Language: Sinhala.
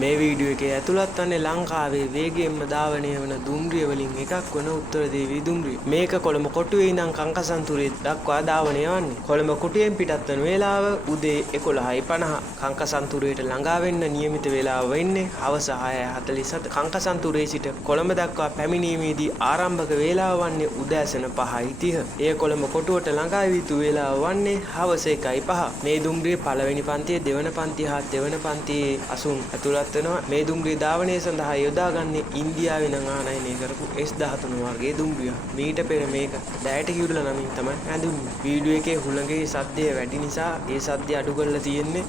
මේ වීඩියෝ එකේ ඇතුළත් වන්නේ ලංකාවේ වේගයෙන්ම ධාවනය වන දුම්රිය වලින් එකක් වන උත්තරදේවී දුම්රිය. මේක කොළඹ කොටුවේ ඉඳන් කංකසන්තුරේ දක්වා ධාවනය වන්නේ. කොළඹ කොටුවෙන් පිටත් වන වේලාව උදේ 11:50. කංකසන්තුරේට ළඟා වෙන්න නියමිත වේලාව වෙන්නේ හවස 6:47. කංකසන්තුරේ සිට කොළඹ දක්වා පැමිණීමේදී ආරම්භක වේලාව වන්නේ උදෑසන 5:30. එය කොළඹ කොටුවට ළඟා වී යුතු වේලාව වන්නේ හවස 1:05. මේ දුම්රිය පළවෙනි පන්තියේ දෙවන පන්තිය හා දෙවන පන්තියේ අසුන් ඇතුළත් වෙනවා. මේ දුම්රිය ධාවනය සඳහා යොදාගන්නේ ඉන්දියාවේ නම් ආනයනය කරපු S13 වර්ගයේ දුම්රිය. මීට පෙර මේක ඩයටි කිව්ල නමින් තමයි හැඳින්වුනේ. වීඩියෝ එකේ හුළඟේ සද්දය වැඩි නිසා ඒ සද්දය අඩු කරලා තියෙන්නේ.